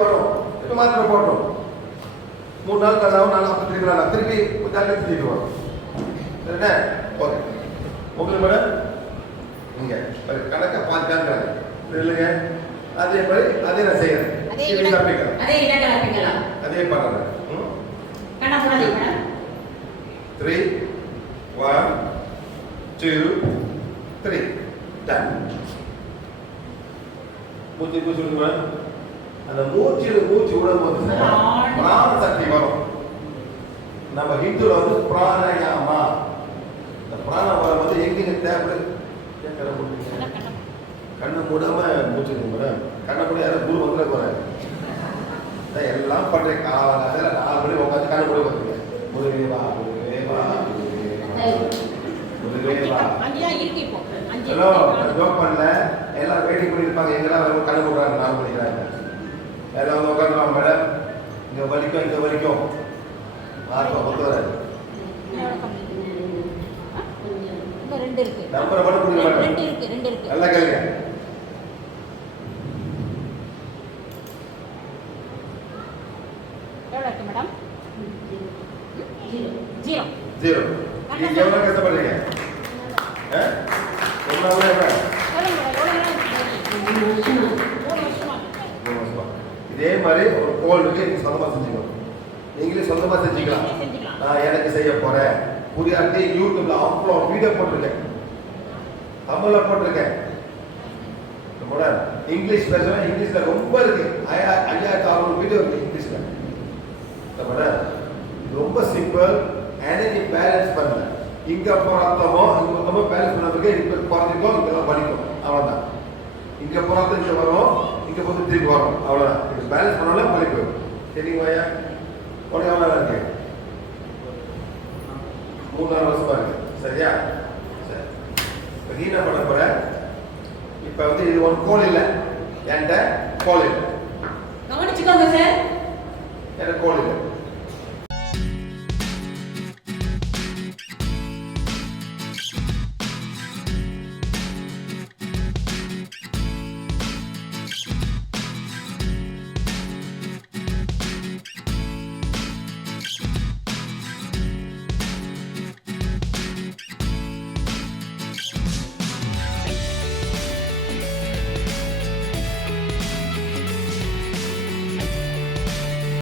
வரும். இப்போ மாத்திரை போட்டோம் மூணு நாள் கதாவும் நாலு நாற்பத்தி ரெண்டு திருப்பி கொஞ்சம் திருப்பி வரும். சரிண்ணே ஓகே. உங்களுக்கு மேடம் இங்க. ஒரு கணக்கை இல்லைங்க அதே மாதிரி அதே நான் செய்யறேன். அதே பண்ணுறேன் madam. Three one two three done மூச்சு மூச்சு விடுங்க அந்த மூச்சு விடும் போது பிராண. பிராண சக்தி வரும். நம்ம ஹிந்துல வந்து பிராணயாமா. இந்த பிராணம் வரும்போது எங்கெங்க தேவைப்படுது? ஏன் கண்ணை மூடுறீங்க? கண்ணை மூடாம மூச்சு மேடம் கண்ணை மூட யாரும் குரு வந்துட போறாரு. நான் எல்லாம் பண்றேன் காலையில நாலு மணி உட்காந்து கண்ணை மூட பார்த்துங்க முருகே வா முருகே வா முருகே வா. ஹலோ ஜோக் பண்ணல. எல்லாம் வெயிட்டிங் பண்ணியிருப்பாங்க எங்கெல்லாம் வரும் கண்ணு போடுறாங்க நாலு மணிக்கிறாங்க எல்லாம் வந்து உட்காந்துருவாங்க மேடம் இங்கே வலிக்கும் இங்கே வலிக்கும் மார்க்கம் கொண்டு வராது எவ்வளவு நம்பரை மட்டும் கொடுக்க ரெண்டு மாட்டேன் இருக்கு ரெண்டு இருக்கு. நல்லா கேளுங்க. எவ்வளவு மேடம் ஜீரோ. ஜீரோ. நீங்க எவ்வளோ கஷ்டப்படுறீங்க? எவ்வளவு நேரம் மூணு வருஷமா மூணு வருஷமா. இதே மாதிரி ஒரு சொந்தமா செஞ்சுக்கணும். நீங்களே சொந்தமா செஞ்சுக்கலாம். நீங்களே செஞ்சுக்கலாம். நான் எனக்கு செய்ய போறேன். புதிய அட்டை யூடியூப்ல அவ்வளோ வீடியோ போட்டிருக்கேன். தமிழ்ல போட்டிருக்கேன். நம்மளோட இங்கிலீஷ் பேசுறேன் இங்கிலீஷ்ல ரொம்ப இருக்கு. ஐயா ஐயாயிரத்தி அறுநூறு வீடியோ இருக்கு இங்கிலீஷ்ல நம்மளோட ரொம்ப சிம்பிள் எனர்ஜி பேலன்ஸ் பண்ணல. இங்க போராட்டமோ இங்க மொத்தமோ பேலன்ஸ் பண்ணதுக்கு இப்ப குறைஞ்சிக்கோ இங்கெல்லாம் வலிக்கும் அவ்வளவுதான். இங்க போராட்டம் இங்க வரும் இங்க போட்டு திருப்பி வரும். அவ்வளவுதான். இது பேலன்ஸ் வரும். சரிங்களா ஐயா உடனே எவ்வளோ இருக்கு? மூணு நாலு வருஷமா இருக்கு. சரியா? சரி. இப்போ நீ என்ன பண்ண போற? இப்போ வந்து இது ஒரு கோல் இல்லை. என்கிட்ட கோல் இல்லை. கவனிச்சுக்கோங்க சார். எனக்கு கோல் இல்லை.